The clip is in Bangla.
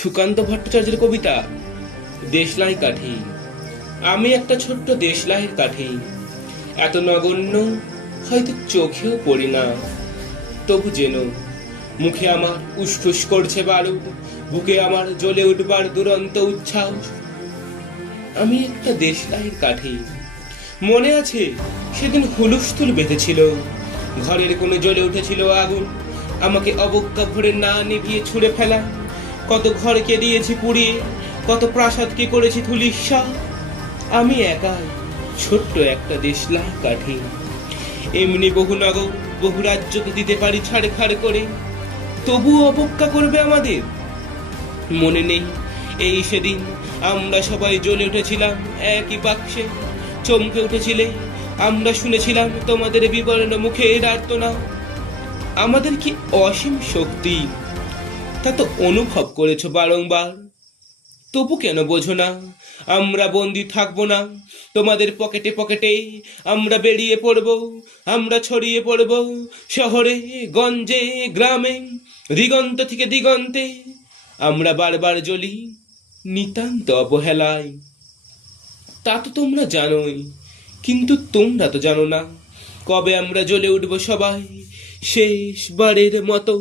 সুকান্ত ভট্টাচার্যের কবিতা দেশলাই কাঠি। আমি একটা ছোট্ট দেশলাইয়ের কাঠি, এত নগণ্য হয়তো চোখেও পড়ি না, তবু যেন মুখে আমার উসখুস করছে বারুদ, বুকে আমার জ্বলে উঠবার দুরন্ত উচ্ছ্বাস। আমি একটা দেশলাইয়ের কাঠি। মনে আছে সেদিন হুলুস্থুল বেঁধেছিল, ঘরের কোণে জ্বলে উঠেছিল আগুন, আমাকে অবজ্ঞা ভরে না নিভিয়ে ছুঁড়ে ফেলা। কত ঘরকে দিয়েছি পুড়িয়ে, কত প্রাসাদকে করেছি ধূলিস্যাৎ। আমি একাই ছোট্ট একটা দেশলাই কাঠি। এমনি বহু নগর বহু রাজ্যকে দিতে পারি ছাড়খাড় করে, তবুও অবজ্ঞা করবে আমাদের। মনে নেই এই সেদিন আমরা সবাই জ্বলে উঠেছিলাম একই বাক্সে, চমকে উঠেছিলে আমরা শুনেছিলাম তোমাদের বিবর্ণ মুখের আর্তনা। আমাদের কি অসীম শক্তি তা তো অনুভব করেছো বারংবার, তবু কেন বোঝো না আমরা বন্দি থাকবো না তোমাদের পকেটে পকেটে। আমরা বেরিয়ে পড়ব, আমরা ছড়িয়ে পড়ব শহরে গঞ্জে গ্রামে, দিগন্ত থেকে দিগন্তে। আমরা বারবার জ্বলি নিতান্ত অবহেলায়, তা তো তোমরা জানোই, কিন্তু তোমরা তো জানো না কবে আমরা জ্বলে উঠবো সবাই শেষবারের মতো।